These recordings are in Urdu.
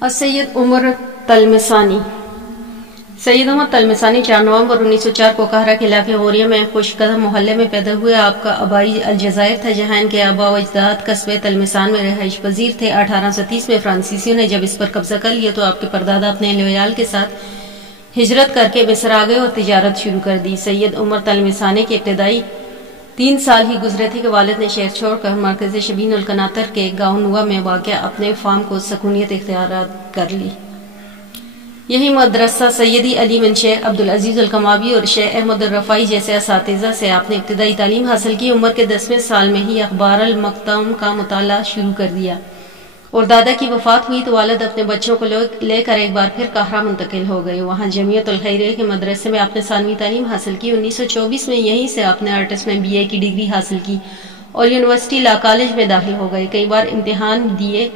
سید عمر تلمسانی سید عمر تلمسانی 4 نومبر 1904 کو قاہرہ کے علاقے غوریہ میں خوش قدم محلے میں پیدا ہوئے۔ آپ کا آبائی الجزائر تھا، جہاں ان کے آبا و اجداد قصبے تلمسان میں رہائش پذیر تھے۔ 1830 میں فرانسیسیوں نے جب اس پر قبضہ کر لیا تو آپ کے پردادا اپنے لویال کے ساتھ ہجرت کر کے مصر آ گئے اور تجارت شروع کر دی۔ سید عمر تلمسانی کے ابتدائی 3 سال ہی گزرے تھے کہ والد نے شہر چھوڑ کر مرکز شبین القناطر کے گاؤں نوا میں واقع اپنے فارم کو سکونیت اختیارات کر لی۔ یہی مدرسہ سیدی علی بن شیخ عبدالعزیز الکمابی اور شیخ احمد الرفاعی جیسے اساتذہ سے آپ نے ابتدائی تعلیم حاصل کی۔ عمر کے 10ویں سال میں ہی اخبار المقتم کا مطالعہ شروع کر دیا، اور دادا کی وفات ہوئی تو والد اپنے بچوں کو لے کر ایک بار پھر قاہرہ منتقل ہو گئے۔ وہاں جمعیت الخیریہ کے مدرسے میں آپ نے ثانوی تعلیم حاصل کی۔ 1924 میں یہیں سے آپ نے آرٹس میں BA کی ڈگری حاصل کی اور یونیورسٹی لا کالج میں داخل ہو گئے۔ کئی بار امتحان دیے،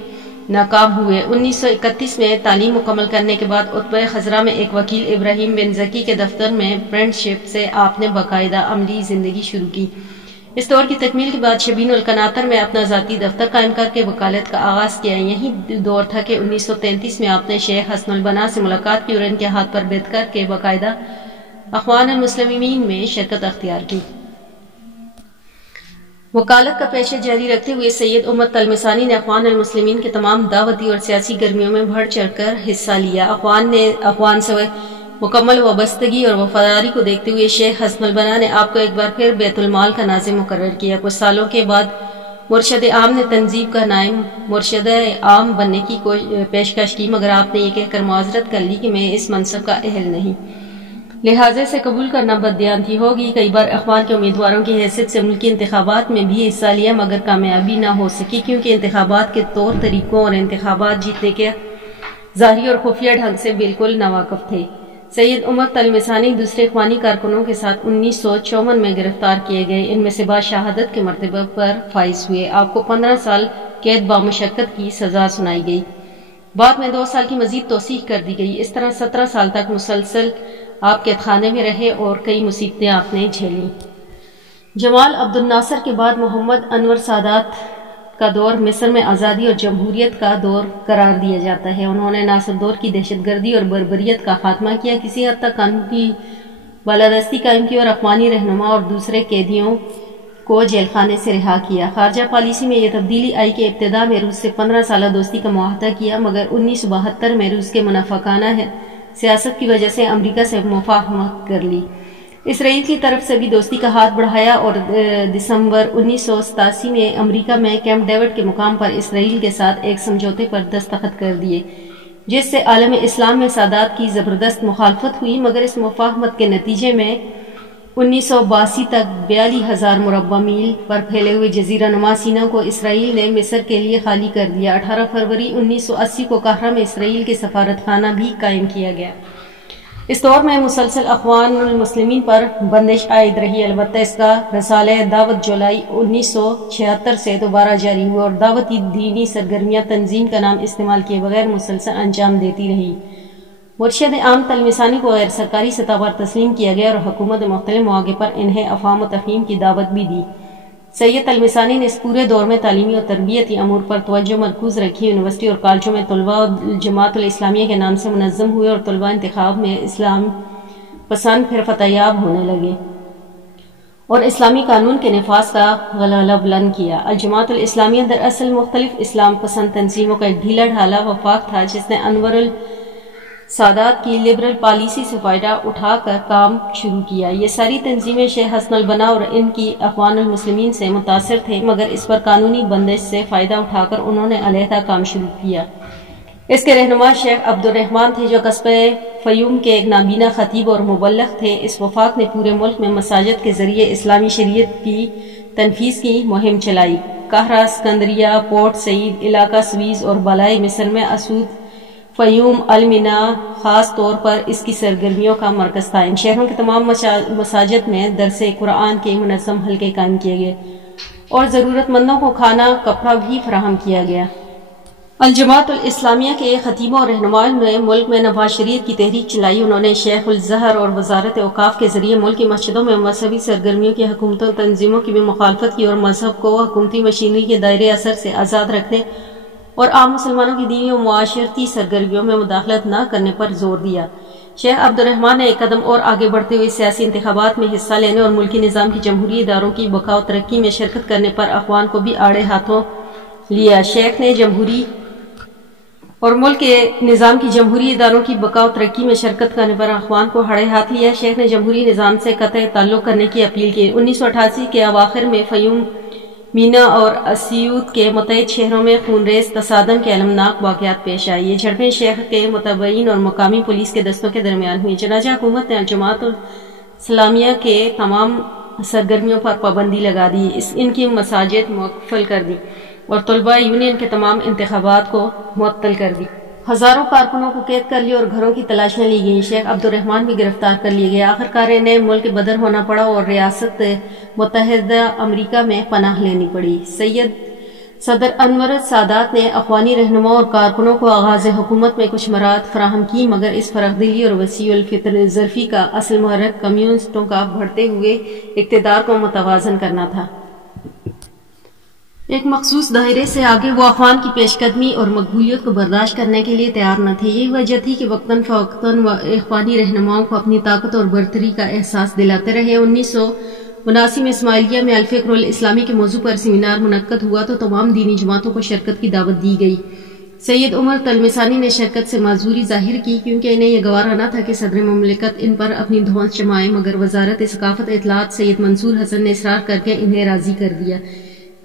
ناکام ہوئے۔ 1931 میں تعلیم مکمل کرنے کے بعد عتبہ خضرا میں ایک وکیل ابراہیم بن زکی کے دفتر میں اپرینٹشپ سے آپ نے باقاعدہ عملی زندگی شروع کی۔ اس دور کی تکمیل کے بعد شبین القناطر میں اپنا ذاتی دفتر قائم کر کے وکالت کا آغاز کیا۔ یہی دور تھا کہ 1933 میں آپ نے شیخ حسن البنا سے ملاقات کی اور ان کے ہاتھ پر بیعت کر کے باقاعدہ اخوان المسلمین میں شرکت اختیار کی۔ وکالت کا پیشہ جاری رکھتے ہوئے سید عمر تلمسانی نے اخوان المسلمین کے تمام دعوتی اور سیاسی گرمیوں میں بڑھ چڑھ کر حصہ لیا۔ اخوان سے مکمل وابستگی اور وفاداری کو دیکھتے ہوئے شیخ حسن البنا نے آپ کو ایک بار پھر بیت المال کا ناظم مقرر کیا۔ کچھ سالوں کے بعد مرشد عام نے تنظیم کا نائب مرشد عام بننے کی پیشکش کی، مگر آپ نے یہ کہہ کر معذرت کر لی کہ میں اس منصب کا اہل نہیں، لہٰذا سے قبول کرنا بددیانتی ہوگی۔ کئی بار اخوان کے امیدواروں کی حیثیت سے ملکی انتخابات میں بھی حصہ لیا، مگر کامیابی نہ ہو سکی، کیونکہ انتخابات کے طور طریقوں اور انتخابات جیتنے کے ظاہری اور خفیہ ڈھنگ سے بالکل ناواقف تھے۔ سید عمر تلمسانی دوسرے اخوانی کارکنوں کے ساتھ 1954 میں گرفتار کیے گئے۔ ان میں سے بعض شہادت کے مرتبہ پر فائز ہوئے۔ آپ کو 15 سال قید بامشقت کی سزا سنائی گئی، بعد میں 2 سال کی مزید توسیع کر دی گئی۔ اس طرح 17 سال تک مسلسل آپ قید خانے میں رہے اور کئی مصیبتیں آپ نے جھیلیں۔ جمال عبد الناصر کے بعد محمد انور سادات کا دور مصر میں آزادی اور جمہوریت کا دور قرار دیا جاتا ہے۔ انہوں نے ناصر دور کی دہشت گردی اور بربریت کا خاتمہ کیا، کسی حد تک قانون کی بالادستی قائم کی اور اخوانی رہنما اور دوسرے قیدیوں کو جیل خانے سے رہا کیا۔ خارجہ پالیسی میں یہ تبدیلی آئی کہ ابتدا میں روس سے 15 سالہ دوستی کا معاہدہ کیا، مگر 1972 میں روس کے منافقانہ سیاست کی وجہ سے امریکہ سے مفاہمت کر لی۔ اسرائیل کی طرف سے بھی دوستی کا ہاتھ بڑھایا اور دسمبر 1987 میں امریکہ میں کیمپ ڈیوڈ کے مقام پر اسرائیل کے ساتھ ایک سمجھوتے پر دستخط کر دیے، جس سے عالم اسلام میں سادات کی زبردست مخالفت ہوئی، مگر اس مفاہمت کے نتیجے میں 1982 تک 42,000 مربع میل پر پھیلے ہوئے جزیرہ نما سینا کو اسرائیل نے مصر کے لیے خالی کر دیا۔ 18 فروری 1980 کو قاہرہ میں اسرائیل کے سفارت خانہ بھی قائم کیا گیا۔ اس دور میں مسلسل اخوان المسلمین پر بندش عائد رہی، البتہ اس کا رسالہ دعوت جولائی 1976 سے دوبارہ جاری ہوا اور دعوتی دینی سرگرمیاں تنظیم کا نام استعمال کیے بغیر مسلسل انجام دیتی رہی۔ مرشد عام تلمسانی کو غیر سرکاری سطح پر تسلیم کیا گیا اور حکومت نے مختلف مواقع پر انہیں افہام و تفہیم کی دعوت بھی دی۔ سید تلمسانی نے اس پورے دور میں تعلیمی اور تربیتی امور پر توجہ مرکوز رکھی۔ یونیورسٹی اور کالجوں میں طلباء جماعت الاسلامیہ کے نام سے منظم ہوئے اور طلباء انتخاب میں اسلام پسند پھر فتح یاب ہونے لگے اور اسلامی قانون کے نفاذ کا غلغلہ بلند کیا۔ الجماعت الاسلامیہ دراصل مختلف اسلام پسند تنظیموں کا ایک ڈھیلا ڈھالا وفاق تھا، جس نے انور سادات کی لبرل پالیسی سے فائدہ اٹھا کر کام شروع کیا۔ یہ ساری تنظیمیں شیخ حسن البنا اور ان کی اخوان المسلمین سے متاثر تھے، مگر اس پر قانونی بندش سے فائدہ اٹھا کر انہوں نے علیحدہ کام شروع کیا۔ اس کے رہنما شیخ عبد الرحمن تھے، جو قصبہ فیوم کے ایک نابینا خطیب اور مبلغ تھے۔ اس وفاق نے پورے ملک میں مساجد کے ذریعے اسلامی شریعت کی تنفیذ کی مہم چلائی۔ قاہرہ، اسکندریہ، پورٹ سعید، علاقہ سویز اور بالائے مصر میں اسود، فیوم، المنا خاص طور پر اس کی سرگرمیوں کا مرکز تھا۔ ان شہروں کے تمام مساجد میں درس قرآن کے منظم حلقے قائم کیے گئے اور ضرورت مندوں کو کھانا کپڑا بھی فراہم کیا گیا۔ الجماعت الاسلامیہ کے خطیبوں اور رہنماؤں نے ملک میں نفاذ شریعت کی تحریک چلائی۔ انہوں نے شیخ الازہر اور وزارت اوقاف کے ذریعے ملک کی مسجدوں میں مذہبی سرگرمیوں کی حکومتوں تنظیموں کی بھی مخالفت کی اور مذہب کو حکومتی مشینری کے دائرے اثر سے آزاد رکھنے اور عام مسلمانوں کی دینی و معاشرتی سرگرمیوں میں مداخلت نہ کرنے پر زور دیا۔ شیخ عبد الرحمن نے ایک قدم اور آگے بڑھتے ہوئے سیاسی انتخابات میں حصہ لینے اور ملکی نظام کی جمہوری اداروں کی بقا و ترقی میں شرکت کرنے پر اخوان کو بھی آڑے ہاتھوں لیا۔ شیخ نے جمہوری اور ملک کے نظام کی جمہوری اداروں کی بقا و ترقی میں شرکت کرنے پر اخوان کو ہڑے ہاتھ لیا۔ شیخ نے جمہوری نظام سے قطع تعلق کرنے کی اپیل کی۔ 1988 کے اواخر میں فیوم، مینا اور اسیوط کے متعدد شہروں میں خونریز تصادم کے المناک واقعات پیش آئے۔ یہ جھڑپیں شیخ کے متبعین اور مقامی پولیس کے دستوں کے درمیان ہوئیں۔ چنانچہ حکومت نے الجماعت الاسلامیہ کے تمام سرگرمیوں پر پابندی لگا دی، ان کی مساجد معطل کر دی اور طلبہ یونین کے تمام انتخابات کو معطل کر دی۔ ہزاروں کارکنوں کو قید کر لیا اور گھروں کی تلاشیاں لی گئیں۔ شیخ عبد الرحمن بھی گرفتار کر لیے گئے۔ آخرکار انہیں ملک بدر ہونا پڑا اور ریاست متحدہ امریکہ میں پناہ لینی پڑی۔ صدر انور السادات نے اخوانی رہنماؤں اور کارکنوں کو آغاز حکومت میں کچھ مراعات فراہم کی، مگر اس فرق دلی اور وسیع الفطر ظرفی کا اصل محرک کمیونسٹوں کا بڑھتے ہوئے اقتدار کو متوازن کرنا تھا۔ ایک مخصوص دائرے سے آگے وہ اخوان کی پیش قدمی اور مقبولیت کو برداشت کرنے کے لیے تیار نہ تھے۔ یہی وجہ تھی کہ وقتاً فوقتاً اخوانی رہنماؤں کو اپنی طاقت اور برتری کا احساس دلاتے رہے۔ 1979 میں اسماعیلیہ میں الفکر الاسلامی کے موضوع پر سیمینار منعقد ہوا تو تمام دینی جماعتوں کو شرکت کی دعوت دی گئی۔ سید عمر طلمسانی نے شرکت سے معذوری ظاہر کی، کیونکہ انہیں یہ گوارا نہ تھا کہ صدر مملکت ان پر اپنی دھونس جمائے، مگر وزارت ثقافت اطلاعات سید منصور حسن نے اصرار کر کے انہیں راضی کر دیا۔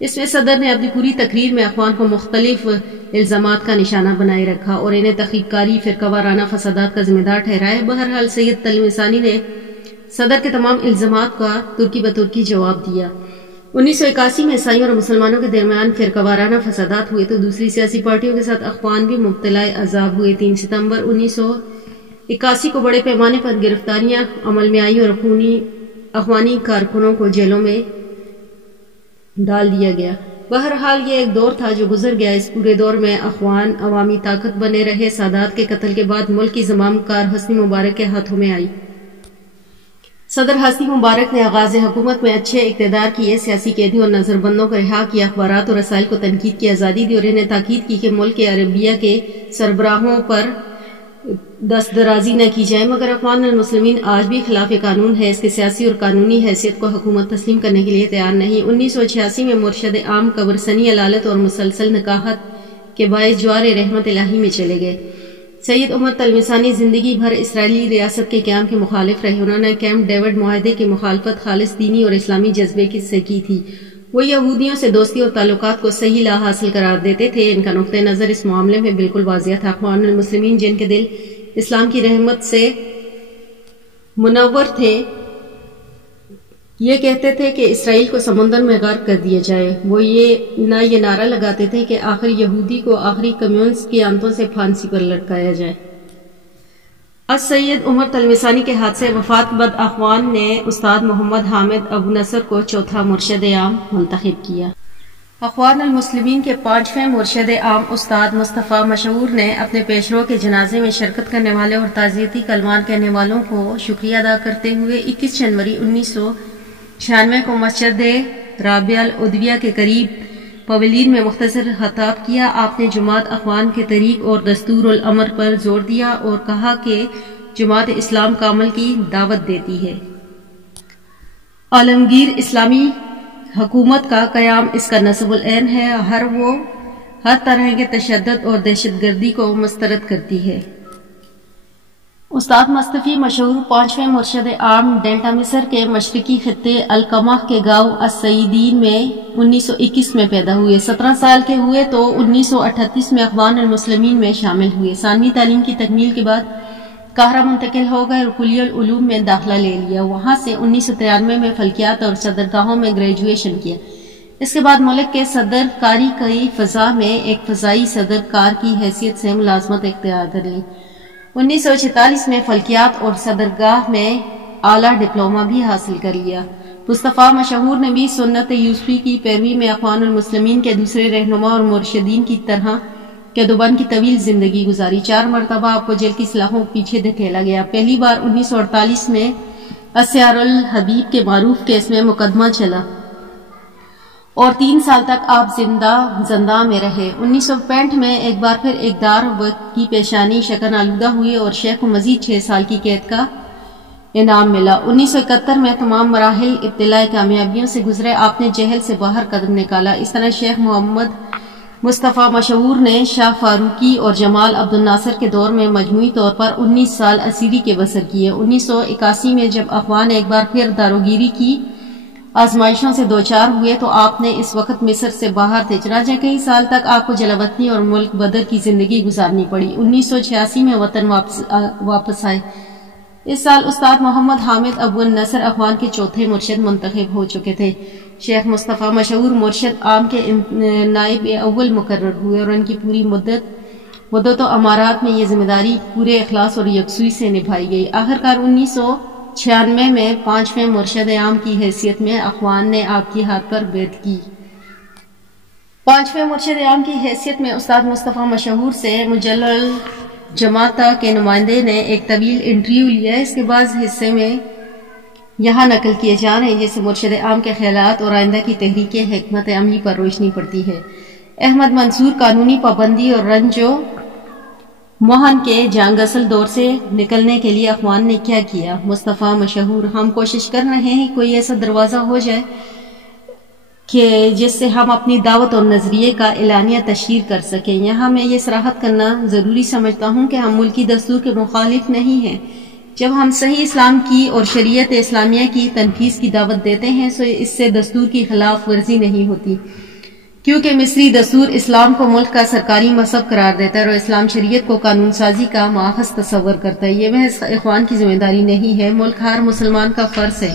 اس میں صدر نے اپنی پوری تقریر میں اخوان کو مختلف الزامات کا نشانہ بنائے رکھا اور انہیں تخریب کاری، فرقہ وارانہ فسادات کا ذمہ دار ٹھہرایا۔ بہرحال سید طلمسانی نے صدر کے تمام الزامات کا ترکی بترکی جواب دیا۔ 1981 میں عیسائیوں اور مسلمانوں کے درمیان فرقہ وارانہ فسادات ہوئے تو دوسری سیاسی پارٹیوں کے ساتھ اخوان بھی مبتلا عذاب ہوئے۔ 3 ستمبر 1981 کو بڑے پیمانے پر گرفتاریاں عمل میں آئی اور اخوانی کارکنوں کو جیلوں میں ڈال دیا گیا۔ بہرحال یہ ایک دور تھا جو گزر گیا۔ اس پورے دور میں اخوان عوامی طاقت بنے رہے۔ سادات کے قتل کے بعد ملک کی زمام کار حسنی مبارک کے ہاتھوں میں آئی۔ صدر حسنی مبارک نے آغاز حکومت میں اچھے اقتدار کیے، سیاسی قیدیوں اور نظر بندوں کو رہا کیا، اخبارات اور رسائل کو تنقید کی آزادی دی اور انہیں تاکید کی کہ ملک عربیہ کے سربراہوں پر دست درازی نہ کی جائے، مگر اخوان المسلمین آج بھی خلاف قانون ہے، اس کے سیاسی اور قانونی حیثیت کو حکومت تسلیم کرنے کے لیے تیار نہیں۔ 1986 میں مرشد عام قبر سنی علالت اور مسلسل نکاحت کے باعث جوار رحمت الہی میں چلے گئے۔ سید عمر طلمسانی زندگی بھر اسرائیلی ریاست کے قیام کے مخالف رہے۔ انہوں نے کیمپ ڈیوڈ معاہدے کی مخالفت خالص دینی اور اسلامی جذبے سے کی تھی۔ وہ یہودیوں سے دوستی اور تعلقات کو صحیح لا حاصل قرار دیتے تھے۔ ان کا نقطہ نظر اس معاملے میں بالکل واضح تھا۔ اخوان المسلمین جن کے دل اسلام کی رحمت سے منور تھے، یہ کہتے تھے کہ اسرائیل کو سمندر میں غرق کر دیا جائے۔ وہ یہ نعرہ لگاتے تھے کہ آخری یہودی کو آخری کمیونسٹ کی آنتوں سے پھانسی پر لٹکایا جائے۔ سید عمر طلمسانی کے حادثے وفات کے بعد اخوان نے استاد محمد حامد ابو نصر کو چوتھا مرشد عام منتخب کیا۔ اخوان المسلمین کے 5ویں مرشد عام استاد مصطفیٰ مشہور نے اپنے پیشرو کے جنازے میں شرکت کرنے والے اور تعزیتی کلمات کہنے والوں کو شکریہ ادا کرتے ہوئے 21 جنوری 1996 کو مسجد رابعہ العدویہ کے قریب پویلین میں مختصر خطاب کیا۔ آپ نے جماعت اخوان کے طریق اور دستور العمر پر زور دیا اور کہا کہ جماعت اسلام کا عمل کی دعوت دیتی ہے۔ عالمگیر اسلامی حکومت کا قیام اس کا نصب العین ہے، ہر طرح کے تشدد اور دہشت گردی کو مسترد کرتی ہے۔ استاد مصطفی مشہور 5ویں مرشد عام ڈیلٹا مصر کے مشرقی خطے القمح کے گاؤں السیدین میں 1921 میں پیدا ہوئے۔ 17 سال کے ہوئے تو 1938 میں اخوان المسلمین میں شامل ہوئے۔ ثانوی تعلیم کی تکمیل کے بعد قاہرہ منتقل ہو گئے اور کلیہ العلوم میں داخلہ لے لیا۔ وہاں سے 1993 میں فلکیات اور صدرگاہوں میں گریجویشن کیا۔ اس کے بعد ملک کے صدر کاری کی فضا میں ایک فضائی صدر کار کی حیثیت سے ملازمت اختیار کر لی۔ 1946 میں فلکیات اور صدرگاہ میں اعلیٰ ڈپلومہ بھی حاصل کر لیا۔ مصطفیٰ مشہور نے بھی سنت یوسفی کی پیروی میں اخوان المسلمین کے دوسرے رہنما اور مرشدین کی طرح قیدوبند کی طویل زندگی گزاری۔ 4 مرتبہ آپ کو جیل کی سلاخوں کے پیچھے دھکیلا گیا۔ پہلی بار 1948 میں اسیار الحبیب کے معروف کیس میں مقدمہ چلا اور 3 سال تک آپ زندہ میں رہے۔ 1965 میں ایک بار پھر اقدار وقت کی پیشانی شکن آلودہ ہوئی اور شیخ کو مزید 6 سال کی قید کا انعام ملا۔ 1971 میں تمام مراحل ابتلائی کامیابیوں سے گزرے، آپ نے جہل سے باہر قدم نکالا۔ اس طرح شیخ محمد مصطفیٰ مشہور نے شاہ فاروقی اور جمال عبد الناصر کے دور میں مجموعی طور پر 19 سال اسیری کے بسر کیے۔ 1981 میں جب اخوان ایک بار پھر داروگیری کی آزمائشوں سے دوچار ہوئے تو آپ نے اس وقت مصر سے باہر تھے، چنانچہ کئی سال تک آپ کو جلا وطنی اور ملک بدر کی زندگی گزارنی پڑی۔ 1986 میں وطن واپس آئے۔ اس سال استاد محمد حامد ابو النصر اخوان کے چوتھے مرشد منتخب ہو چکے تھے۔ شیخ مصطفیٰ مشہور مرشد عام کے نائب اول مقرر ہوئے اور ان کی پوری مدت و امارات میں یہ ذمہ داری پورے اخلاص اور یکسوئی سے نبھائی گئی۔ آخرکار 1996 میں 5ویں مرشد عام کی حیثیت میں اخوان نے آپ کی ہاتھ پر بیعت کی۔ 5ویں مرشد عام کی حیثیت میں استاد مصطفیٰ مشہور سے مجلل جماعتہ کے نمائندے نے ایک طویل انٹرویو لیا۔ اس کے بعض حصے میں یہاں نقل کیے جا رہے ہیں، جس سے مرشد عام کے خیالات اور آئندہ کی تحریک حکمت عملی پر روشنی پڑتی ہے۔ احمد منصور قانونی پابندی اور رنج و موہن کے جنگ اصل دور سے نکلنے کے لیے اخوان نے کیا کیا؟ مصطفیٰ مشہور: ہم کوشش کر رہے ہیں کوئی ایسا دروازہ ہو جائے کہ جس سے ہم اپنی دعوت اور نظریے کا اعلانیہ تشہیر کر سکیں۔ یہاں میں یہ صراحت کرنا ضروری سمجھتا ہوں کہ ہم ملکی دستور کے مخالف نہیں ہیں۔ جب ہم صحیح اسلام کی اور شریعت اسلامیہ کی تنفیذ کی دعوت دیتے ہیں تو اس سے دستور کی خلاف ورزی نہیں ہوتی، کیونکہ مصری دستور اسلام کو ملک کا سرکاری مذہب قرار دیتا ہے اور اسلام شریعت کو قانون سازی کا ماخذ تصور کرتا ہے۔ یہ محض اخوان کی ذمہ داری نہیں ہے، ملک ہر مسلمان کا فرض ہے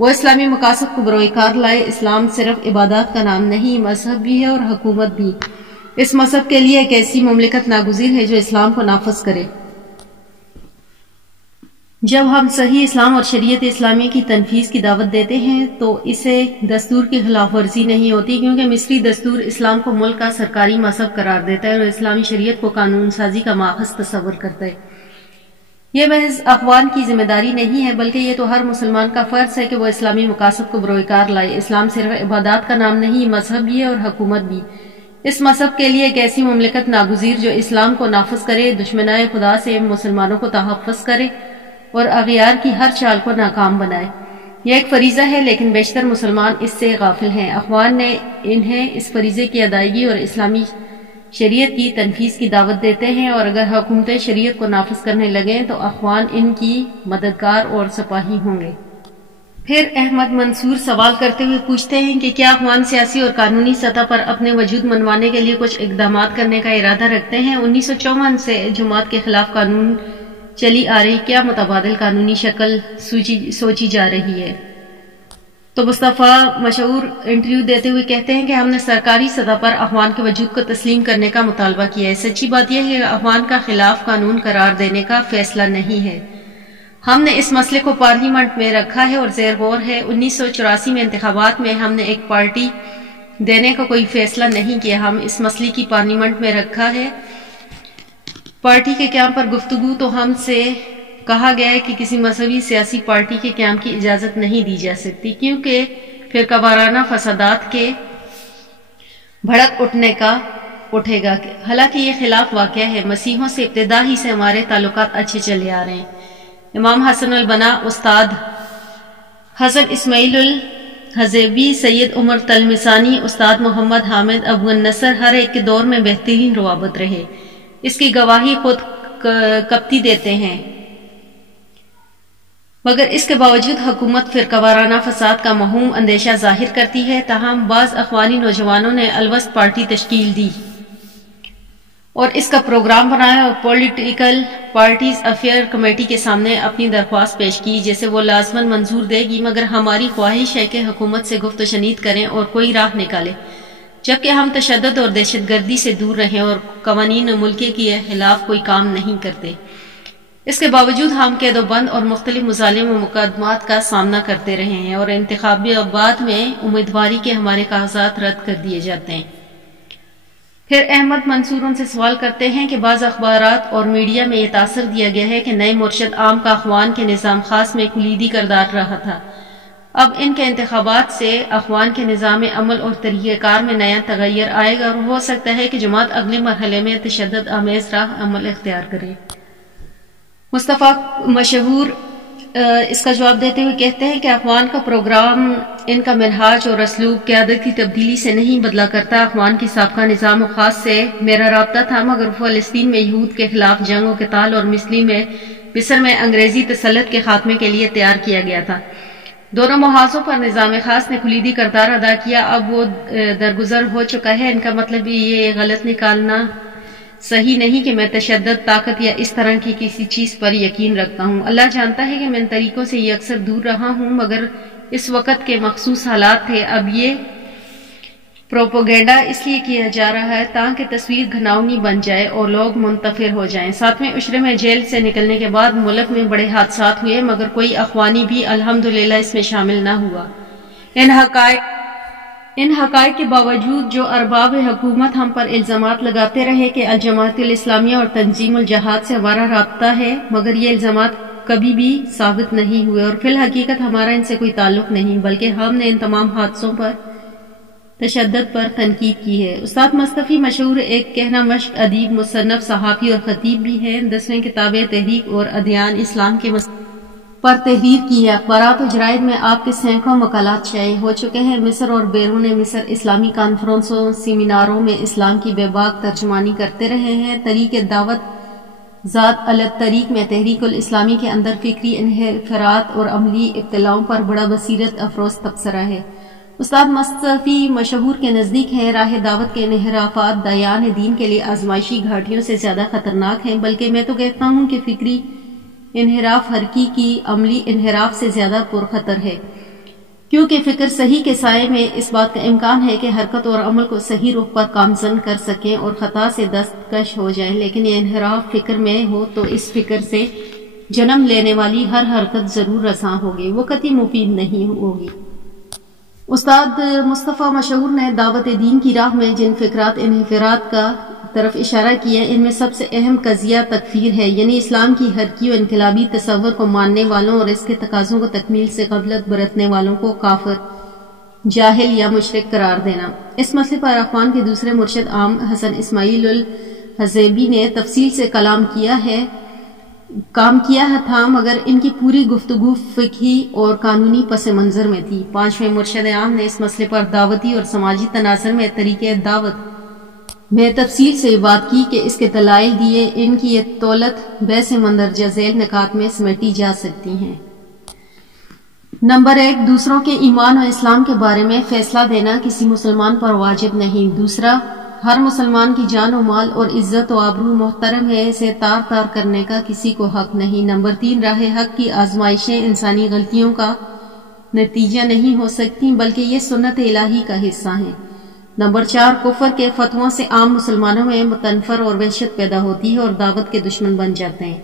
وہ اسلامی مقاصد کو بروئے کار لائے۔ اسلام صرف عبادات کا نام نہیں، مذہب بھی ہے اور حکومت بھی۔ اس مذہب کے لیے ایک ایسی مملکت ناگزیر ہے جو اسلام کو نافذ کرے۔ جب ہم صحیح اسلام اور شریعت اسلامیہ کی تنفیذ کی دعوت دیتے ہیں تو اسے دستور کی خلاف ورزی نہیں ہوتی، کیونکہ مصری دستور اسلام کو ملک کا سرکاری مذہب قرار دیتا ہے اور اسلامی شریعت کو قانون سازی کا ماخذ تصور کرتا ہے۔ یہ محض اخوان کی ذمہ داری نہیں ہے، بلکہ یہ تو ہر مسلمان کا فرض ہے کہ وہ اسلامی مقاصد کو بروئے کار لائے۔ اسلام صرف عبادات کا نام نہیں، مذہب بھی ہے اور حکومت بھی۔ اس مذہب کے لیے ایک ایسی مملکت ناگزیر جو اسلام کو نافذ کرے، دشمنائے خدا سے مسلمانوں کو تحفظ کرے اور اغیار کی ہر چال کو ناکام بنائے۔ یہ ایک فریضہ ہے، لیکن بیشتر مسلمان اس سے غافل ہیں۔ اخوان نے انہیں اس فریضے کی ادائیگی اور اسلامی شریعت کی تنفیذ کی دعوت دیتے ہیں، اور اگر حکومت شریعت کو نافذ کرنے لگیں تو اخوان ان کی مددگار اور سپاہی ہوں گے۔ پھر احمد منصور سوال کرتے ہوئے پوچھتے ہیں کہ کیا اخوان سیاسی اور قانونی سطح پر اپنے وجود منوانے کے لیے کچھ اقدامات کرنے کا ارادہ رکھتے ہیں؟ 1954 سے جماعت کے خلاف قانون چلی آ رہی کیا متبادل قانونی شکل سوچی جا رہی ہے؟ تو مصطفیٰ مشہور انٹرویو دیتے ہوئے کہتے ہیں کہ ہم نے سرکاری سطح پر اخوان کے وجود کو تسلیم کرنے کا مطالبہ کیا ہے۔ سچی بات یہ ہے کہ اخوان کا خلاف قانون قرار دینے کا فیصلہ نہیں ہے۔ ہم نے اس مسئلے کو پارلیمنٹ میں رکھا ہے اور زیر غور ہے۔ 1984 میں انتخابات میں ہم نے ایک پارٹی دینے کا کوئی فیصلہ نہیں کیا، ہم اس مسئلے کی پارلیمنٹ میں رکھا ہے۔ پارٹی کے قیام پر گفتگو تو ہم سے کہا گیا ہے کہ کسی مذہبی سیاسی پارٹی کے قیام کی اجازت نہیں دی جا سکتی، کیونکہ فرقہ وارانہ فسادات کے بھڑک اٹھے گا۔ حالانکہ یہ خلاف واقعہ ہے، مسیحوں سے ابتدا ہی سے ہمارے تعلقات اچھے چلے آ رہے ہیں۔ امام حسن البنا، استاد حسن اسماعیل الحزیبی، سید عمر تلمسانی، استاد محمد حامد ابو النصر، ہر ایک کے دور میں بہترین روابط رہے۔ اس کی گواہی خود کپتی دیتے ہیں، مگر اس کے باوجود حکومت فرقہ وارانہ فساد کا محوم اندیشہ ظاہر کرتی ہے۔ تاہم بعض اخوانی نوجوانوں نے الوسط پارٹی تشکیل دی اور اس کا پروگرام بنایا اور پولیٹیکل پارٹیز افیئر کمیٹی کے سامنے اپنی درخواست پیش کی، جسے وہ لازماً منظور دے گی، مگر ہماری خواہش ہے کہ حکومت سے گفت و شنید کریں اور کوئی راہ نکالے، جبکہ ہم تشدد اور دہشت گردی سے دور رہیں اور قوانین ملک کے خلاف کوئی کام نہیں کرتے۔ اس کے باوجود ہم قید و بند اور مختلف مظالم و مقدمات کا سامنا کرتے رہے ہیں اور انتخابات میں امیدواری کے ہمارے کاغذات رد کر دیے جاتے ہیں۔ پھر احمد منصور ان سے سوال کرتے ہیں کہ بعض اخبارات اور میڈیا میں یہ تاثر دیا گیا ہے کہ نئے مرشد عام کا اخوان کے نظام خاص میں کلیدی کردار رہا تھا۔ اب ان کے انتخابات سے اخوان کے نظام عمل اور طریقہ کار میں نیا تغیر آئے گا اور ہو سکتا ہے کہ جماعت اگلے مرحلے میں تشدد آمیز راہ عمل اختیار کرے۔ مصطفیٰ مشہور اس کا جواب دیتے ہوئے کہتے ہیں کہ اخوان کا پروگرام ان کا منہاج اور اسلوب قیادت کی تبدیلی سے نہیں بدلا کرتا۔ اخوان کی سابقہ نظام و خاص سے میرا رابطہ تھا، مگر فلسطین میں یہود کے خلاف جنگ و قتال اور مصر میں انگریزی تسلط کے خاتمے کے لیے تیار کیا گیا تھا۔ دونوں محاذوں پر نظام خاص نے کلیدی کردار ادا کیا، اب وہ درگزر ہو چکا ہے۔ ان کا مطلب یہ غلط نکالنا صحیح نہیں کہ میں تشدد، طاقت یا اس طرح کی کسی چیز پر یقین رکھتا ہوں۔ اللہ جانتا ہے کہ میں ان طریقوں سے یہ اکثر دور رہا ہوں، مگر اس وقت کے مخصوص حالات تھے۔ اب یہ پروپیگنڈا اس لیے کیا جا رہا ہے تاکہ تصویر گھناؤنی بن جائے اور لوگ منتفر ہو جائیں۔ 7ویں عشرے میں جیل سے نکلنے کے بعد ملک میں بڑے حادثات ہوئے، مگر کوئی اخوانی بھی الحمدللہ اس میں شامل نہ ہوا۔ ان حقائق کے باوجود جو ارباب حکومت ہم پر الزامات لگاتے رہے کہ الجماعت الاسلامیہ اور تنظیم الجہاد سے ہمارا رابطہ ہے، مگر یہ الزامات کبھی بھی ثابت نہیں ہوئے اور فی الحقیقت ہمارا ان سے کوئی تعلق نہیں، بلکہ ہم نے ان تمام حادثوں پر تشدد پر تنقید کی ہے۔ استاد مصطفی مشہور ایک کہنا مشق ادیب، مصنف، صحافی اور خطیب بھی ہیں۔ 10ویں کتاب تحریک اور ادیان اسلام کے پر تحریر کی ہے۔ اخبارات و جرائد میں آپ کے سینکڑوں مقالات شائع ہو چکے ہیں۔ مصر اور بیرون مصر اسلامی کانفرنسوں، سیمیناروں میں اسلام کی بے باک ترجمانی کرتے رہے ہیں۔ طریق دعوت ذات الطریق میں تحریک الاسلامی کے اندر فکری انحرافات اور عملی ابتلاؤں پر بڑا بصیرت افروز تبصرہ ہے۔ استاد مصطفی مشہور کے نزدیک ہے راہ دعوت کے انحرافات دایان دین کے لیے آزمائشی گھاٹیوں سے زیادہ خطرناک ہیں، بلکہ میں تو کہتا ہوں کہ فکری انحراف حرکی کی عملی انحراف سے زیادہ پرخطر ہے، کیونکہ فکر صحیح کے سائے میں اس بات کا امکان ہے کہ حرکت اور عمل کو صحیح رخ پر گامزن کر سکیں اور خطا سے دستکش ہو جائیں، لیکن یہ انحراف فکر میں ہو تو اس فکر سے جنم لینے والی ہر حرکت ضرور رساں ہوگی، وہ قطعی مفید نہیں ہوگی۔ استاد مصطفیٰ مشہور نے دعوت دین کی راہ میں جن فکرات انحرافات کا طرف اشارہ کیا، ان میں سب سے اہم قضیہ تکفیر ہے، یعنی اسلام کی حرکی و انقلابی تصور کو ماننے والوں اور اس کے تقاضوں کو تکمیل سے غفلت برتنے والوں کو کافر، جاہل یا مشرک قرار دینا۔ اس مسئلے پر اخوان کے دوسرے مرشد عام حسن اسماعیل الحزیبی نے تفصیل سے کام کیا تھا، مگر ان کی پوری گفتگو فقہی اور قانونی پس منظر میں تھی۔ 5ویں مرشد عام نے اس مسئلے پر دعوتی اور سماجی تناظر میں طریقہ دعوت میں تفصیل سے بات کی کہ اس کے دلائل دیے، ان کی یہ طولت بحث مندرجہ ذیل نکات میں سمیٹی جا سکتی ہیں۔ نمبر 1، دوسروں کے ایمان و اسلام کے بارے میں فیصلہ دینا کسی مسلمان پر واجب نہیں۔ دوسرا، ہر مسلمان کی جان و مال اور عزت و آبرو محترم ہے، اسے تار تار کرنے کا کسی کو حق نہیں۔ نمبر 3، راہ حق کی آزمائشیں انسانی غلطیوں کا نتیجہ نہیں ہو سکتی، بلکہ یہ سنت الہی کا حصہ ہیں۔ نمبر 4، کفر کے فتووں سے عام مسلمانوں میں متنفر اور وحشت پیدا ہوتی ہے اور دعوت کے دشمن بن جاتے ہیں۔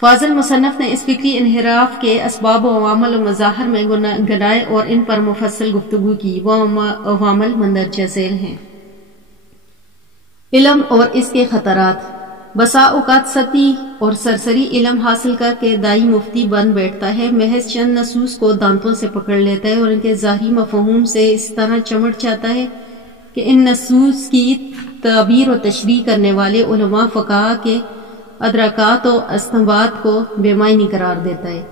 فاضل مصنف نے اس فکری انحراف کے اسباب و عوامل و مظاہر میں گنائے اور ان پر مفصل گفتگو کی۔ وہ عوامل مندرجہ ذیل ہیں۔ علم اور اس کے خطرات۔ بسا اوقات سطحی اور سرسری علم حاصل کر کے دائی مفتی بن بیٹھتا ہے، محض چند نصوص کو دانتوں سے پکڑ لیتا ہے اور ان کے ظاہری مفہوم سے اس طرح چمٹ جاتا ہے کہ ان نصوص کی تعبیر و تشریح کرنے والے علماء فقہاء کے ادراکات و استنباط کو بے معنی قرار دیتا ہے۔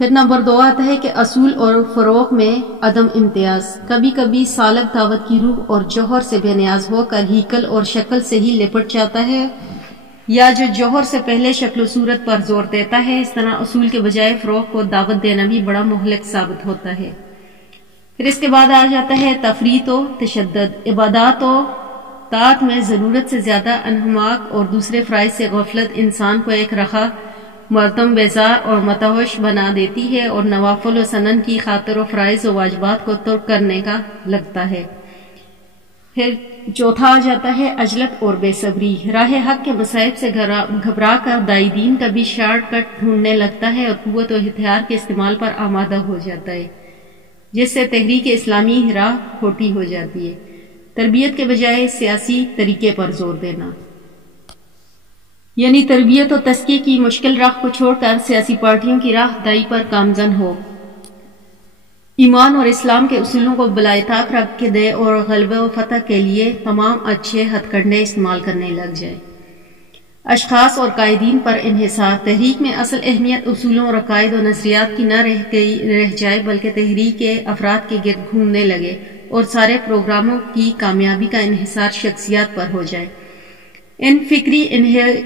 پھر نمبر 2 آتا ہے کہ اصول اور فروغ میں عدم امتیاز۔ کبھی کبھی سالک دعوت کی روح اور جوہر سے بے نیاز ہو کر ہیکل اور شکل سے ہی لپٹ جاتا ہے، یا جو جوہر سے پہلے شکل و صورت پر زور دیتا ہے۔ اس طرح اصول کے بجائے فروغ کو دعوت دینا بھی بڑا مہلک ثابت ہوتا ہے۔ پھر اس کے بعد آ جاتا ہے تفریط و تشدد۔ عبادات و طاعت میں ضرورت سے زیادہ انہماک اور دوسرے فرائض سے غفلت انسان کو ایک رخا، مرتم، بیزار اور متوش بنا دیتی ہے اور نوافل و سنن کی خاطر و فرائض و واجبات کو ترک کرنے کا لگتا ہے۔ پھر چوتھا آ جاتا ہے عجلت اور بے صبری۔ راہ حق کے مصائب سے گھبرا کر دائی دین کبھی شارٹ کٹ ڈھونڈنے لگتا ہے اور قوت و ہتھیار کے استعمال پر آمادہ ہو جاتا ہے، جس سے تحریک اسلامی راہ کھوٹی ہو جاتی ہے۔ تربیت کے بجائے سیاسی طریقے پر زور دینا، یعنی تربیت و تزکیے کی مشکل راہ کو چھوڑ کر سیاسی پارٹیوں کی راہ دائی پر گامزن ہو۔ ایمان اور اسلام کے اصولوں کو بالائے طاق رکھ کے دے اور غلبہ و فتح کے لیے تمام اچھے ہتھ کنڈے استعمال کرنے لگ جائے۔ اشخاص اور قائدین پر انحصار۔ تحریک میں اصل اہمیت اصولوں اور عقائد و نظریات کی نہ رہ جائے بلکہ تحریک کے افراد کے گرد گھومنے لگے اور سارے پروگراموں کی کامیابی کا انحصار شخصیات پر ہو جائے۔ ان فکری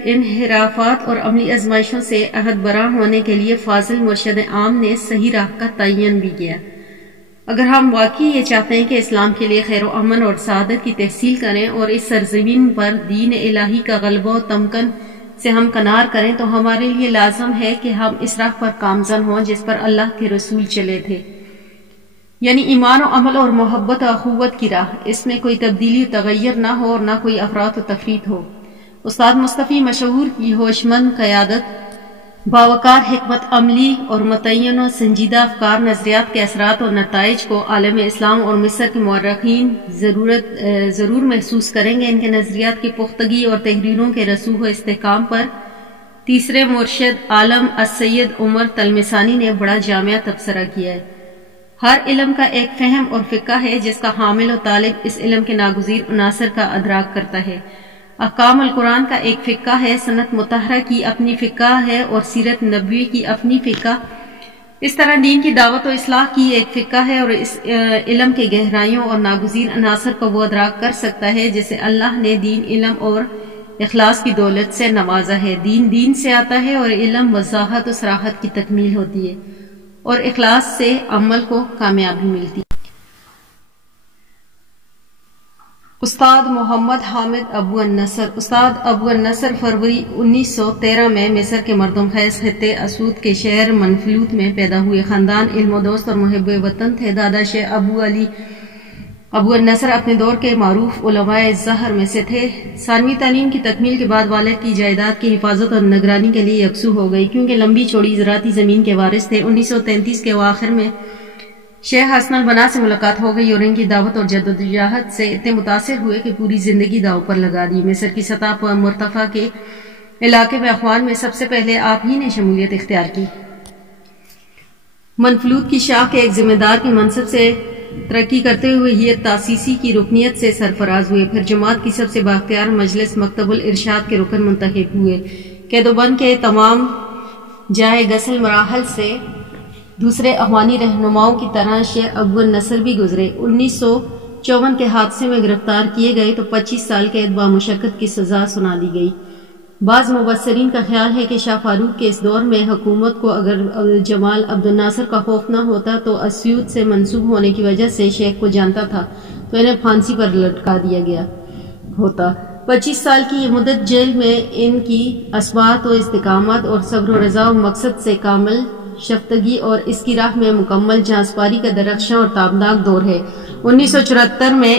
انحرافات اور عملی آزمائشوں سے عہد برآں ہونے کے لیے فاضل مرشد عام نے صحیح راہ کا تعین بھی کیا۔ اگر ہم واقعی یہ چاہتے ہیں کہ اسلام کے لیے خیر و امن اور سعادت کی تحصیل کریں اور اس سرزمین پر دین الہی کا غلبہ و تمکن سے ہم کنار کریں تو ہمارے لیے لازم ہے کہ ہم اس راہ پر گامزن ہوں جس پر اللہ کے رسول چلے تھے، یعنی ایمان و عمل اور محبت و اخوت کی راہ۔ اس میں کوئی تبدیلی و تغیر نہ ہو اور نہ کوئی افراط و تفریط ہو۔ استاد مصطفی مشہور کی ہوشمند قیادت، باوقار حکمت عملی اور متعین و سنجیدہ افکار نظریات کے اثرات اور نتائج کو عالم اسلام اور مصر کے مورخین ضرور محسوس کریں گے۔ ان کے نظریات کی پختگی اور تحریروں کے رسوخ و استحکام پر تیسرے مرشد عالم السید عمر تلمسانی نے بڑا جامع تبصرہ کیا ہے۔ ہر علم کا ایک فہم اور فقہ ہے جس کا حامل و طالب اس علم کے ناگزیر عناصر کا ادراک کرتا ہے۔ احکام القرآن کا ایک فقہ ہے، سنت مطہرہ کی اپنی فقہ ہے اور سیرت نبوی کی اپنی فقہ۔ اس طرح دین کی دعوت و اصلاح کی ایک فقہ ہے اور اس علم کے گہرائیوں اور ناگزیر عناصر کو وہ ادراک کر سکتا ہے جسے اللہ نے دین، علم اور اخلاص کی دولت سے نوازا ہے۔ دین سے آتا ہے اور علم وضاحت و صراحت کی تکمیل ہوتی ہے اور اخلاص سے عمل کو کامیابی ملتی ہے۔ استاد محمد حامد ابو النصر۔ استاد ابو النصر فروری 1913 میں مصر کے مردم خیز خطے اسود کے شہر منفلوط میں پیدا ہوئے۔ خاندان علم و دوست اور محب وطن تھے۔ دادا شیخ ابو النصر اپنے دور کے معروف علماء ظہر میں سے تھے۔ ثانوی تعلیم کی تکمیل کے بعد والد کی جائیداد کی حفاظت اور نگرانی کے لیے یکسو ہو گئی کیونکہ لمبی چوڑی زراعتی زمین کے وارث تھے۔ 1933 کے اواخر میں شیخ حسن البنا سے ملاقات ہو گئی اور ان کی دعوت اور جدوجہد سے اتنے متاثر ہوئے کہ پوری زندگی داؤ پر لگا دی۔ مصر کی سطح پر مرتفع کے علاقے میں اخوان میں سب سے پہلے آپ ہی نے شمولیت اختیار کی۔ منفلوط کی شاخ کے ایک ذمہ دار کے منصب سے ترقی کرتے ہوئے یہ تاسیسی کی رکنیت سے سرفراز ہوئے، پھر جماعت کی سب سے بااختیار مجلس مکتب الارشاد کے رکن منتخب ہوئے۔ قید و بند کے تمام جائے غسل مراحل سے دوسرے اخوانی رہنماؤں کی طرح شیخ ابو النصر بھی گزرے۔ 1954 کے حادثے میں گرفتار کیے گئے تو 25 سال قید بامشقت کی سزا سنا دی گئی۔ بعض مبصرین کا خیال ہے کہ شاہ فاروق کے اس دور میں حکومت کو اگر جمال عبد الناصر کا خوف نہ ہوتا تو اسیوط سے منسوب ہونے کی وجہ سے شیخ کو جانتا تھا تو انہیں پھانسی پر لٹکا دیا گیا ہوتا۔ 25 سال کی یہ مدت جیل میں ان کی اثبات و استقامت اور صبر و رضا و مقصد سے کامل شفتگی اور اس کی راہ میں مکمل جانسپاری کا درخشاں اور تابناک دور ہے۔ 1974 میں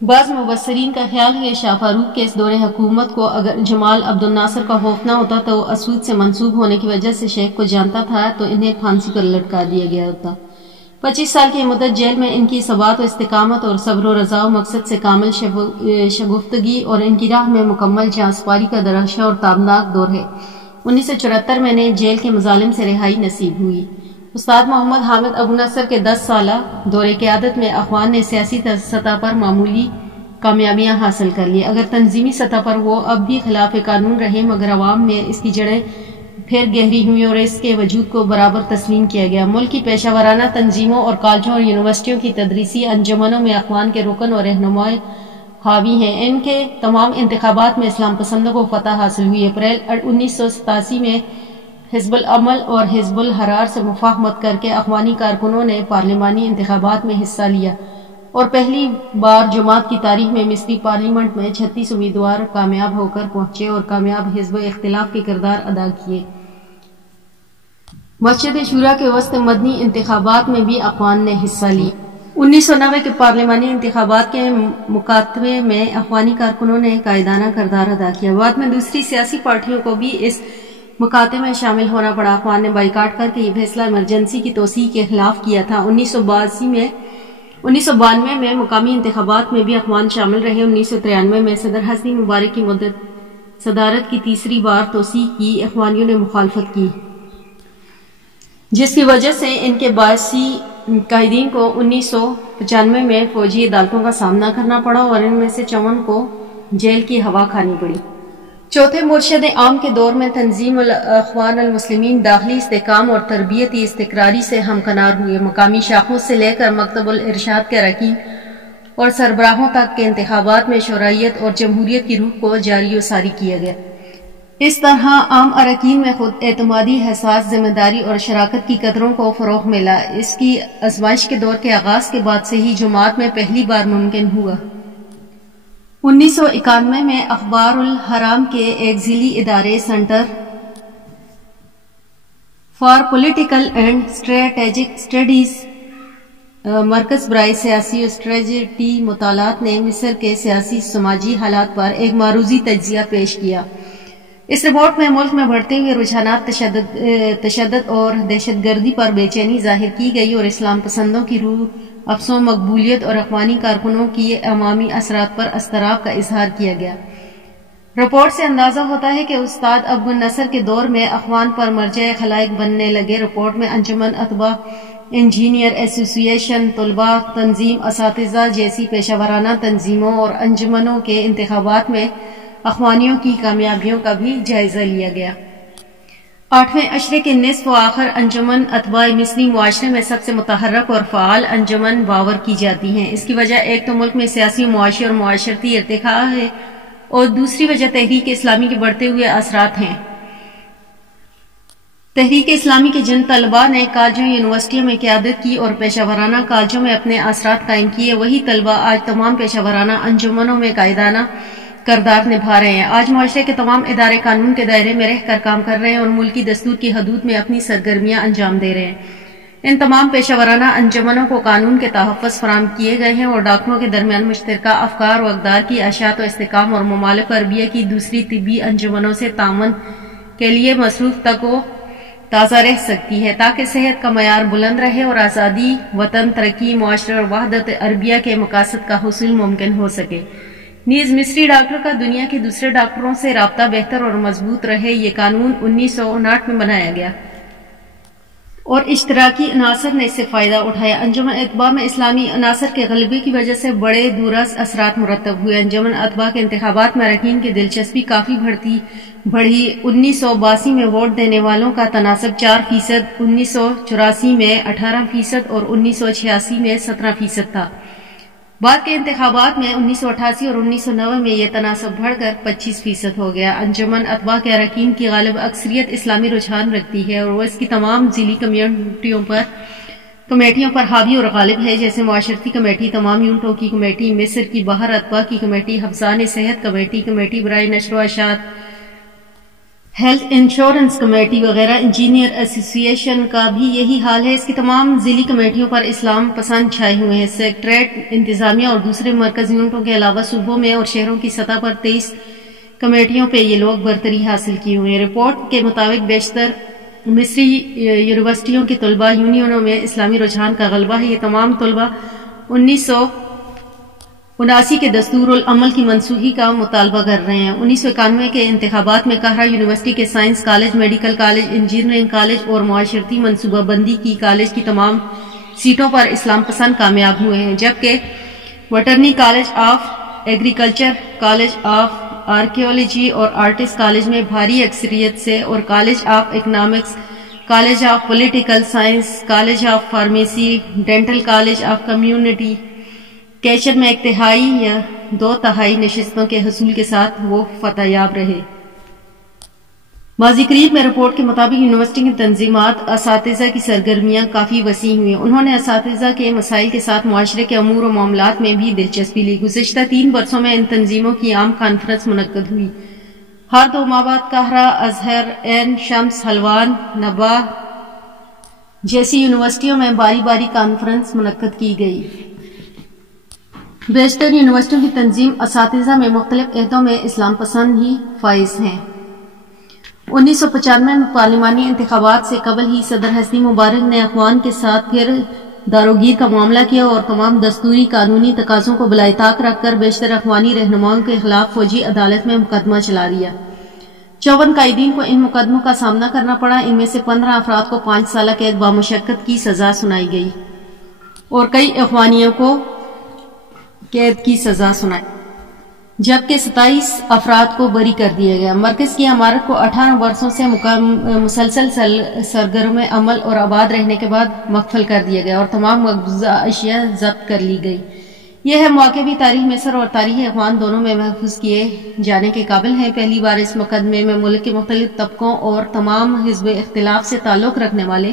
بعض مبصرین کا خیال ہے کہ شاہ فاروق کے اس دور حکومت کو اگر جمال عبد الناصر کا خوف نہ ہوتا تو وہ اسود سے منسوب ہونے کی وجہ سے شیخ کو جانتا تھا تو انہیں پھانسی پر لٹکا دیا گیا ہوتا۔ 25 سال کی مدت جیل میں ان کی ثبات و استقامت اور صبر و رضا و مقصد سے کامل شگفتگی اور ان کی راہ میں مکمل جانسپاری کا درخشاں اور تابناک دور ہے۔ 1974 میں انہیں جیل کے مظالم سے رہائی نصیب ہوئی۔ استاد محمد حامد ابو نصر کے 10 سالہ دور قیادت میں اخوان نے سیاسی سطح پر معمولی کامیابیاں حاصل کر لی، اگر تنظیمی سطح پر وہ اب بھی خلاف قانون رہے مگر عوام میں اس کی جڑیں پھر گہری ہوئی اور اس کے وجود کو برابر تسلیم کیا گیا۔ ملک کی پیشہ ورانہ تنظیموں اور کالجوں اور یونیورسٹیوں کی تدریسی انجمنوں میں اخوان کے رکن اور رہنما حاوی ہیں۔ ان کے تمام انتخابات میں اسلام پسندوں کو فتح حاصل ہوئی۔ اپریل 1987 میں حزب العمل اور حزب الحرار سے مفاہمت کر کے اخوانی کارکنوں نے پارلیمانی انتخابات میں حصہ لیا اور پہلی بار جماعت کی تاریخ میں مصری پارلیمنٹ میں 36 امیدوار کامیاب ہو کر پہنچے اور کامیاب حزب اختلاف کے کردار ادا کیے۔ مسجد شورا کے وسط مدنی انتخابات میں بھی اخوان نے حصہ لی۔ 1990 کے پارلیمانی انتخابات کے مکاتبے میں اخوانی کارکنوں نے قائدانہ کردار ادا کیا۔ بعد میں دوسری سیاسی پارٹیوں کو بھی اس مکاتبے میں شامل ہونا پڑا۔ اخوان نے بائیکاٹ کر کے یہ فیصلہ ایمرجنسی کی توسیع کے خلاف کیا تھا۔ 1992 میں مقامی انتخابات میں بھی اخوان شامل رہے۔ 1993 میں صدر حسنی مبارک کی صدارت کی تیسری بار توسیع کی اخوانیوں نے مخالفت کی، جس کی وجہ سے ان کے باعثی قائدین کو 1995 میں فوجی عدالتوں کا سامنا کرنا پڑا اور ان میں سے 54 کو جیل کی ہوا کھانی پڑی۔ چوتھے مرشد عام کے دور میں تنظیم الاخوان المسلمین داخلی استحکام اور تربیتی استقراری سے ہمکنار ہوئے۔ مقامی شاخوں سے لے کر مکتب الارشاد کے اراکین اور سربراہوں تک کے انتخابات میں شرعیت اور جمہوریت کی روح کو جاری و ساری کیا گیا۔ اس طرح عام اراکین میں خود اعتمادی، حساس، ذمہ داری اور شراکت کی قدروں کو فروغ ملا۔ اس کی آزمائش کے دور کے آغاز کے بعد سے ہی جماعت میں پہلی بار ممکن ہوا۔ 1991 میں اخبار الحرام کے ایک ذیلی ادارے centre for political and strategic studies مرکز برائے سیاسی اور اسٹریٹجی مطالعات نے مصر کے سیاسی سماجی حالات پر ایک معروضی تجزیہ پیش کیا۔ اس رپورٹ میں ملک میں بڑھتے ہوئے رجحانات، تشدد اور دہشت گردی پر بے چینی ظاہر کی گئی اور اسلام پسندوں کی روح افزوں مقبولیت اور اخوانی کارکنوں کی عوامی اثرات پر اضطراب کا اظہار کیا گیا۔ رپورٹ سے اندازہ ہوتا ہے کہ استاد ابو النصر کے دور میں اخوان پر مرجع خلائق بننے لگے۔ رپورٹ میں انجمن اطباء، انجینئر ایسوسی ایشن، طلباء تنظیم، اساتذہ جیسی پیشہ ورانہ تنظیموں اور انجمنوں کے انتخابات میں اخوانیوں کی کامیابیوں کا بھی جائزہ لیا گیا۔ 8ویں عشرے کے نصف و آخر انجمن اطباء مصری معاشرے میں سب سے متحرک اور فعال انجمن باور کی جاتی ہیں۔ اس کی وجہ ایک تو ملک میں سیاسی و معاشی اور معاشرتی ارتقاء ہے اور دوسری وجہ تحریک اسلامی کے بڑھتے ہوئے اثرات ہیں۔ تحریک اسلامی کے جن طلباء نے کالجوں یونیورسٹیوں میں قیادت کی اور پیشہ ورانہ کالجوں میں اپنے اثرات قائم کیے، وہی طلباء آج تمام پیشہ ورانہ انجمنوں میں قائدانہ کردار نبھا رہے ہیں۔ آج معاشرے کے تمام ادارے قانون کے دائرے میں رہ کر کام کر رہے ہیں اور ملکی دستور کی حدود میں اپنی سرگرمیاں انجام دے رہے ہیں۔ ان تمام پیشہ ورانہ انجمنوں کو قانون کے تحفظ فراہم کیے گئے ہیں اور ڈاکٹروں کے درمیان مشترکہ افکار و اقدار کی اشاعت و استحکام اور ممالک عربیہ کی دوسری طبی انجمنوں سے تعاون کے لیے مصروف تک و تازہ رہ سکتی ہے، تاکہ صحت کا معیار بلند رہے اور آزادی، وطن، ترقی، معاشرے اور وحدت عربیہ کے مقاصد کا حصول ممکن ہو سکے۔ نیز مصری ڈاکٹر کا دنیا کے دوسرے ڈاکٹروں سے رابطہ بہتر اور مضبوط رہے۔ یہ قانون 1959 میں بنایا گیا اور اشتراکی عناصر نے اس سے فائدہ اٹھایا۔ انجمن اطباء میں اسلامی عناصر کے غلبے کی وجہ سے بڑے دورز اثرات مرتب ہوئے۔ انجمن اطباء کے انتخابات میں اراکین کی دلچسپی کافی بڑھی۔ 1982 میں ووٹ دینے والوں کا تناسب 4%، 1984 میں 18% اور 1986 میں 17% تھا۔ بعد کے انتخابات میں 1988 اور 1990 میں یہ تناسب بڑھ کر 25% ہو گیا۔ انجمن اطباء کے اراکین کی غالب اکثریت اسلامی رجحان رکھتی ہے اور وہ اس کی تمام ذیلی کمیٹیوں پر حاوی اور غالب ہے، جیسے معاشرتی کمیٹی، تمام یونٹوں کی کمیٹی، مصر کی باہر اطباء کی کمیٹی، حفظان صحت کمیٹی، کمیٹی برائے نشر و اشاعت، ہیلتھ انشورنس کمیٹی وغیرہ۔ انجینئر ایسوسی ایشن کا بھی یہی حال ہے۔ اس کی تمام ذیلی کمیٹیوں پر اسلام پسند چھائے ہوئے ہیں۔ سیکریٹریٹ، انتظامیہ اور دوسرے مرکزی یونٹوں کے علاوہ صوبوں میں اور شہروں کی سطح پر 23 کمیٹیوں پہ یہ لوگ برتری حاصل کیے ہوئے ہیں۔ رپورٹ کے مطابق بیشتر مصری یونیورسٹیوں کے طلباء یونینوں میں اسلامی رجحان کا غلبہ ہے۔ یہ تمام طلباء 1979 کے دستور العمل کی منسوخی کا مطالبہ کر رہے ہیں۔ 1991 کے انتخابات میں قاہرہ یونیورسٹی کے science college, medical college, engineering college اور معاشرتی منصوبہ بندی کی کالج کی تمام سیٹوں پر اسلام پسند کامیاب ہوئے ہیں، جبکہ veterinary college of agriculture, college of archaeology اور آرٹس کالج میں بھاری اکثریت سے، اور college of economics, college of political science, college of pharmacy, dental college of community catcher میں 1/3 یا 2/3 نشستوں کے حصول کے ساتھ وہ فتح یاب رہے۔ ماضی قریب میں رپورٹ کے مطابق یونیورسٹی کی تنظیمات، اساتذہ کی سرگرمیاں کافی وسیع ہوئی۔ انہوں نے اساتذہ کے مسائل کے ساتھ معاشرے کے امور و معاملات میں بھی دلچسپی لی۔ گزشتہ 3 برسوں میں ان تنظیموں کی عام کانفرنس منعقد ہوئی۔ ہر 2 ماہ بعد قاہرہ، ازہر، عین شمس، حلوان، نبا جیسی یونیورسٹیوں میں باری باری کانفرنس منعقد کی گئی۔ بیشتر یونیورسٹیوں کی تنظیم اساتذہ میں مختلف عہدوں میں اسلام پسند ہی فائز ہیں۔ 1995 میں پارلیمانی انتخابات سے قبل ہی صدر حسنی مبارک نے اخوان کے ساتھ پھر داروگیر کا معاملہ کیا اور تمام دستوری قانونی تقاضوں کو بالائے طاق رکھ کر بیشتر اخوانی رہنماؤں کے خلاف فوجی عدالت میں مقدمہ چلا دیا۔ 54 قائدین کو ان مقدموں کا سامنا کرنا پڑا۔ ان میں سے 15 افراد کو 5 سالہ قید بامشقت کی سزا سنائی گئی۔ اور کئی اخوانیوں کو قید کی سزا سنائی، جبکہ 27 افراد کو بری کر دیا گیا۔ مرکز کی عمارت کو 18 برسوں سے مسلسل سرگرم عمل اور آباد رہنے کے بعد مقفل کر دیا گیا اور تمام مقبوضہ اشیاء ضبط کر لی گئی۔ یہ مواقع بھی تاریخ مصر اور تاریخ اخوان دونوں میں محفوظ کیے جانے کے قابل ہیں۔ پہلی بار اس مقدمے میں ملک کے مختلف طبقوں اور تمام حزب اختلاف سے تعلق رکھنے والے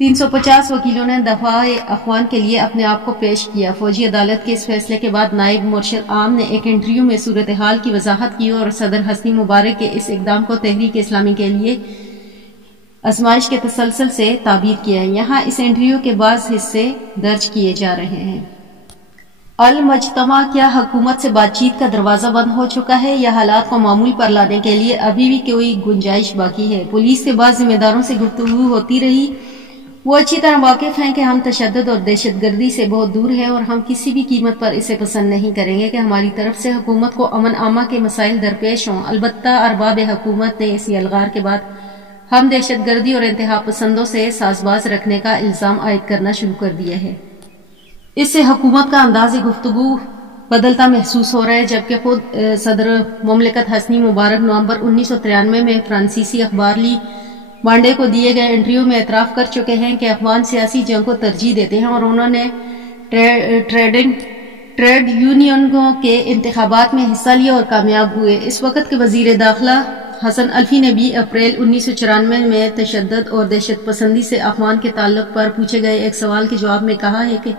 350 وکیلوں نے دفاع اخوان کے لیے اپنے آپ کو پیش کیا۔ فوجی عدالت کے اس فیصلے کے بعد نائب مرشد عام نے ایک انٹرویو میں صورتحال کی وضاحت کی اور صدر حسنی مبارک کے اس اقدام کو تحریک اسلامی کے لیے آزمائش کے تسلسل سے تعبیر کیا ہے۔ یہاں اس انٹرویو کے بعض حصے درج کیے جا رہے ہیں۔ المجتمع، کیا حکومت سے بات چیت کا دروازہ بند ہو چکا ہے یا حالات کو معمول پر لانے کے لیے ابھی بھی کوئی گنجائش باقی ہے؟ پولیس کے بعض ذمہ داروں سے گفتگو ہوتی رہی۔ وہ اچھی طرح واقف ہیں کہ ہم تشدد اور دہشت گردی سے بہت دور ہیں اور ہم کسی بھی قیمت پر اسے پسند نہیں کریں گے کہ ہماری طرف سے حکومت کو امن عامہ کے مسائل درپیش ہوں۔ البتہ ارباب حکومت نے اسی الغار کے بعد ہم دہشت گردی اور انتہا پسندوں سے سازباز رکھنے کا الزام عائد کرنا شروع کر دیا ہے۔ اس سے حکومت کا انداز گفتگو بدلتا محسوس ہو رہا ہے، جبکہ خود صدر مملکت حسنی مبارک نومبر 1993 میں فرانسیسی اخبار لی بانڈے کو دیے گئے انٹرویو میں اعتراف کر چکے ہیں کہ افغان سیاسی جنگ کو ترجیح دیتے ہیں اور انہوں نے ٹریڈ یونینوں کے انتخابات میں حصہ لیا اور کامیاب ہوئے۔ اس وقت کے وزیر داخلہ حسن الفی نے 20 اپریل 1994 میں تشدد اور دہشت پسندی سے اخوان کے تعلق پر پوچھے گئے ایک سوال کے جواب میں کہا ہے کہ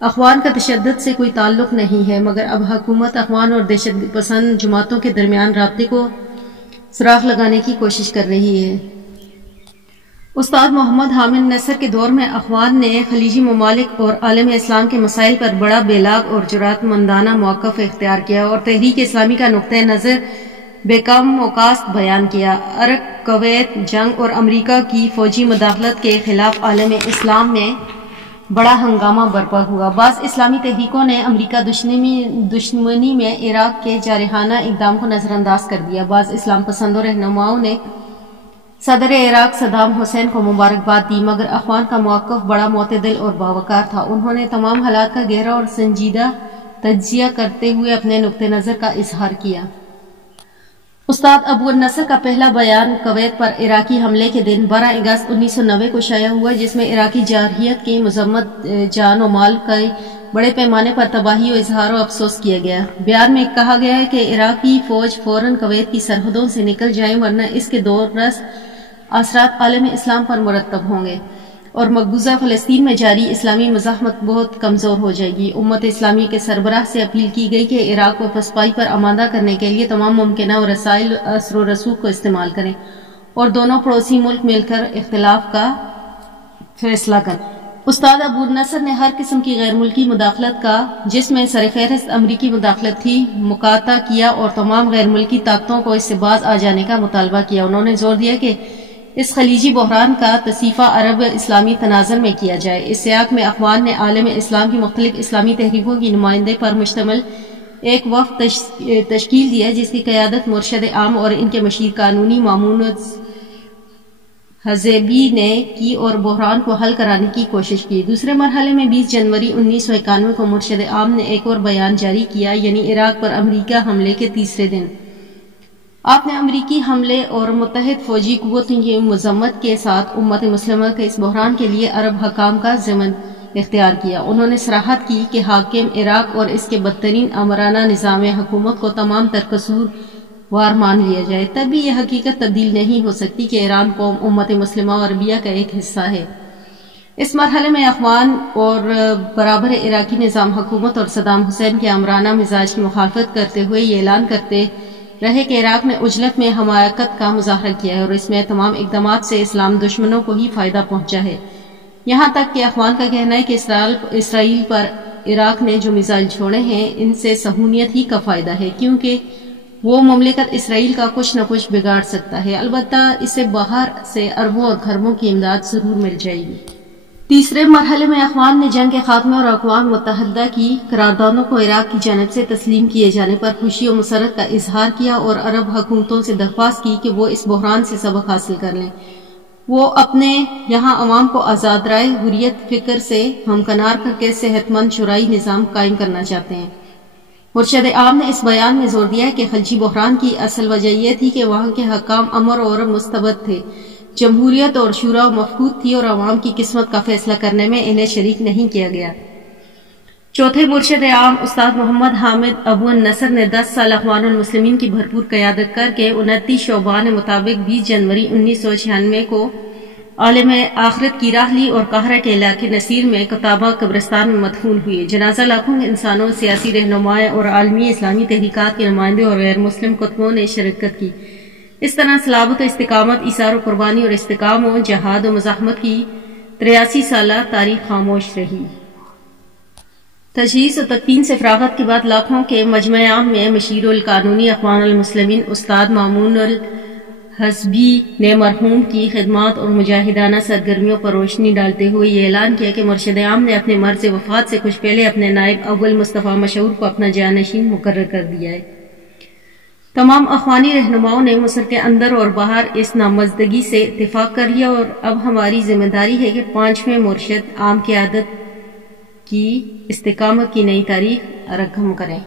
اخوان کا تشدد سے کوئی تعلق نہیں ہے، مگر اب حکومت اخوان اور دہشت پسند جماعتوں کے درمیان رابطے کو سراغ لگانے کی کوشش کر رہی ہے۔ استاد محمد حامد نصر کے دور میں اخوان نے خلیجی ممالک اور عالم اسلام کے مسائل پر بڑا بیلاگ اور جرأت مندانہ موقف اختیار کیا اور تحریک اسلامی کا نقطۂ نظر بے کم و کاست بیان کیا۔ عراق، کویت جنگ اور امریکہ کی فوجی مداخلت کے خلاف عالم اسلام میں بڑا ہنگامہ برپا ہوا۔ بعض اسلامی تحریکوں نے امریکہ دشمنی میں عراق کے جارحانہ اقدام کو نظر انداز کر دیا۔ بعض اسلام پسندوں رہنماؤں نے صدر عراق صدام حسین کو مبارکباد دی، مگر اخوان کا موقف بڑا معتدل اور باوقار تھا۔ انہوں نے تمام حالات کا گہرا اور سنجیدہ تجزیہ کرتے ہوئے اپنے نقطۂ نظر کا اظہار کیا۔ استاد ابو النصر کا پہلا بیان کویت پر عراقی حملے کے دن 12 اگست 1990 کو شائع ہوا، جس میں عراقی جارحیت کی مذمت، جان و مال کی بڑے پیمانے پر تباہی و اظہار و افسوس کیا گیا۔ بیان میں کہا گیا ہے کہ عراقی فوج فوراً کویت کی سرحدوں سے نکل جائیں ورنہ اس کے دوررس اثرات عالم اسلام پر مرتب ہوں گے اور مقبوضہ فلسطین میں جاری اسلامی مزاحمت بہت کمزور ہو جائے گی۔ امت اسلامی کے سربراہ سے اپیل کی گئی کہ عراق کو پسپائی پر آمادہ کرنے کے لیے تمام ممکنہ وسائل اثر و رسوخ کو استعمال کریں اور دونوں پڑوسی ملک مل کر اختلاف کا فیصلہ کریں۔ استاد ابو النصر نے ہر قسم کی غیر ملکی مداخلت کا، جس میں سرفہرست امریکی مداخلت تھی، مقاطع کیا اور تمام غیر ملکی طاقتوں کو اس سے باز آ جانے کا مطالبہ کیا۔ انہوں نے زور دیا کہ اس خلیجی بحران کا تصفیہ عرب اسلامی تناظر میں کیا جائے۔ اس سیاق میں اخوان نے عالم اسلام کی مختلف اسلامی تحریکوں کی نمائندے پر مشتمل ایک وفد تشکیل دیا، جس کی قیادت مرشد عام اور ان کے مشیر قانونی مامون حزیبی نے کی اور بحران کو حل کرانے کی کوشش کی۔ دوسرے مرحلے میں 20 جنوری 1991 کو مرشد عام نے ایک اور بیان جاری کیا، یعنی عراق پر امریکہ حملے کے تیسرے دن۔ آپ نے امریکی حملے اور متحد فوجی قوتوں کی مذمت کے ساتھ امت مسلمہ کے اس بحران کے لیے عرب حکام کا ضمن اختیار کیا۔ انہوں نے صراحت کی کہ حاکم عراق اور اس کے بدترین آمرانہ نظام حکومت کو تمام تر قصور وار مان لیا جائے، تب بھی یہ حقیقت تبدیل نہیں ہو سکتی کہ ایران قوم امت مسلمہ اور عربیہ کا ایک حصہ ہے۔ اس مرحلے میں اخوان اور برابر عراقی نظام حکومت اور صدام حسین کے آمرانہ مزاج کی مخالفت کرتے ہوئے یہ اعلان کرتے رہے کہ عراق نے عجلت میں حماقت کا مظاہرہ کیا ہے اور اس میں تمام اقدامات سے اسلام دشمنوں کو ہی فائدہ پہنچا ہے۔ یہاں تک کہ اخوان کا کہنا ہے کہ اسرائیل پر عراق نے جو میزائل چھوڑے ہیں ان سے صہیونیت ہی کا فائدہ ہے، کیونکہ وہ مملکت اسرائیل کا کچھ نہ کچھ بگاڑ سکتا ہے، البتہ اسے باہر سے اربوں اور خربوں کی امداد ضرور مل جائے گی۔ تیسرے مرحلے میں اخوان نے جنگ کے خاتمے اور اقوام متحدہ کی قراردادوں کو عراق کی جانب سے تسلیم کیے جانے پر خوشی و مسرت کا اظہار کیا اور عرب حکومتوں سے درخواست کی کہ وہ اس بحران سے سبق حاصل کر لیں وہ اپنے یہاں عوام کو آزاد رائے حریت فکر سے ہمکنار کر کے صحت مند شرعی نظام قائم کرنا چاہتے ہیں۔ مرشد عام نے اس بیان میں زور دیا کہ خلجی بحران کی اصل وجہ یہ تھی کہ وہاں کے حکام امر اور مستبد تھے، جمہوریت اور شورا مفقود تھی اور عوام کی قسمت کا فیصلہ کرنے میں انہیں شریک نہیں کیا گیا۔ چوتھے مرشد عام استاد محمد حامد ابو النصر نے 10 سال اخوان المسلمین کی بھرپور قیادت کر کے 29 شعبان مطابق 20 جنوری 1996 کو عالم آخرت کی راہ لی اور قاہرہ کے علاقے نصیر میں کتابہ قبرستان میں مدفون ہوئے۔ جنازہ لاکھوں انسانوں، سیاسی رہنماؤں اور عالمی اسلامی تحریکات کے نمائندے اور غیر مسلم کتبوں نے شرکت کی۔ اس طرح صلابت و استقامت، ایثار و قربانی اور استقام و جہاد و مزاحمت کی 83 سالہ تاریخ خاموش رہی۔ تجہیز و تکفین سے فراغت کے بعد لاکھوں کے مجمع عام میں مشیر القانونی اخوان المسلمین استاد مامون الحزبی نے مرحوم کی خدمات اور مجاہدانہ سرگرمیوں پر روشنی ڈالتے ہوئے یہ اعلان کیا کہ مرشد عام نے اپنے مرض وفات سے کچھ پہلے اپنے نائب اول مصطفیٰ مشہور کو اپنا جانشین مقرر کر دیا ہے۔ تمام اخوانی رہنماؤں نے مصر کے اندر اور باہر اس نامزدگی سے اتفاق کر لیا اور اب ہماری ذمہ داری ہے کہ 5ویں مرشد عام کی عادت کی استقامت کی نئی تاریخ رقم کریں۔